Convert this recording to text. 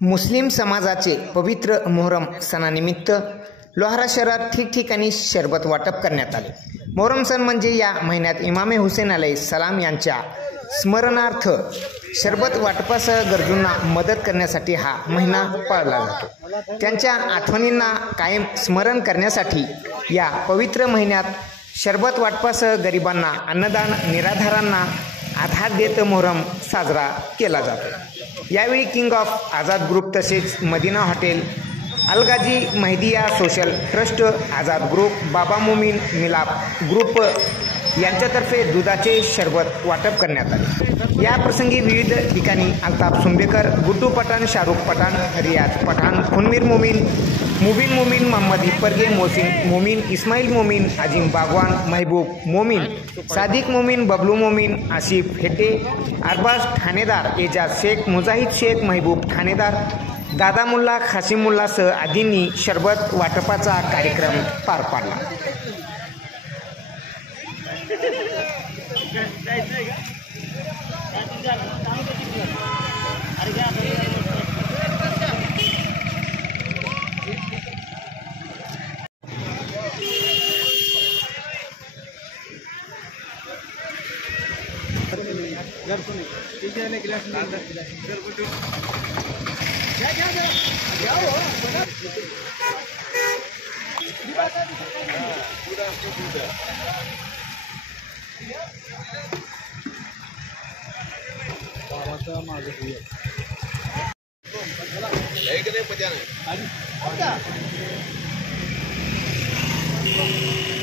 मुस्लिम समाजाचे पवित्र मोहरम सणानिमित्त लोहारा शहरात ठिकठिकाणी शरबत वाटप करण्यात आले। मोहरम सण म्हणजे या महिन्यात इमाम हुसेन अलैहिस्सलाम यांच्या स्मरणार्थ शरबत वाटपासह गरजूंना मदत करण्यासाठी हा महिना पाळला जातो। त्यांच्या आठवणींना कायम स्मरण करण्यासाठी या पवित्र महिन्यात शरबत वाटपासह गरिबांना अन्नदान, निराधारांना आधार देत मोहरम साजरा केला जातो। यावेळी किंग ऑफ आझाद ग्रुप तसेच Madina hotel, अलगाजी Mehdiya social trust, Azad group, बाबा मोमीन मिलाप ग्रुप यांच्यातर्फे दुधाचे शरबत वाटप करण्यात आले। या प्रसंगी विविध ठिकाणी अल्ताफ सुंबेकर, गुड्डू पठाण, शाहरुख पठाण, रियाज पठाण, खुनमीर मोमीन, मुबीन मोमीन, मोहम्मद हिप्परगे, मोहसिन मोमीन, इस्माईल मोमीन, अजीम बागवान, महबूब मोमीन, सादिक मोमीन, बबलू मोमीन, आसिफ हेटे, अरबाज ठाणेदार, एजाज शेख, मुजाहिद शेख, महबूब ठाणेदार, दादा मुल्ला, खासिम मुल्लासह आदींनी शरबत वाटपाचा कार्यक्रम पार पाडला। एक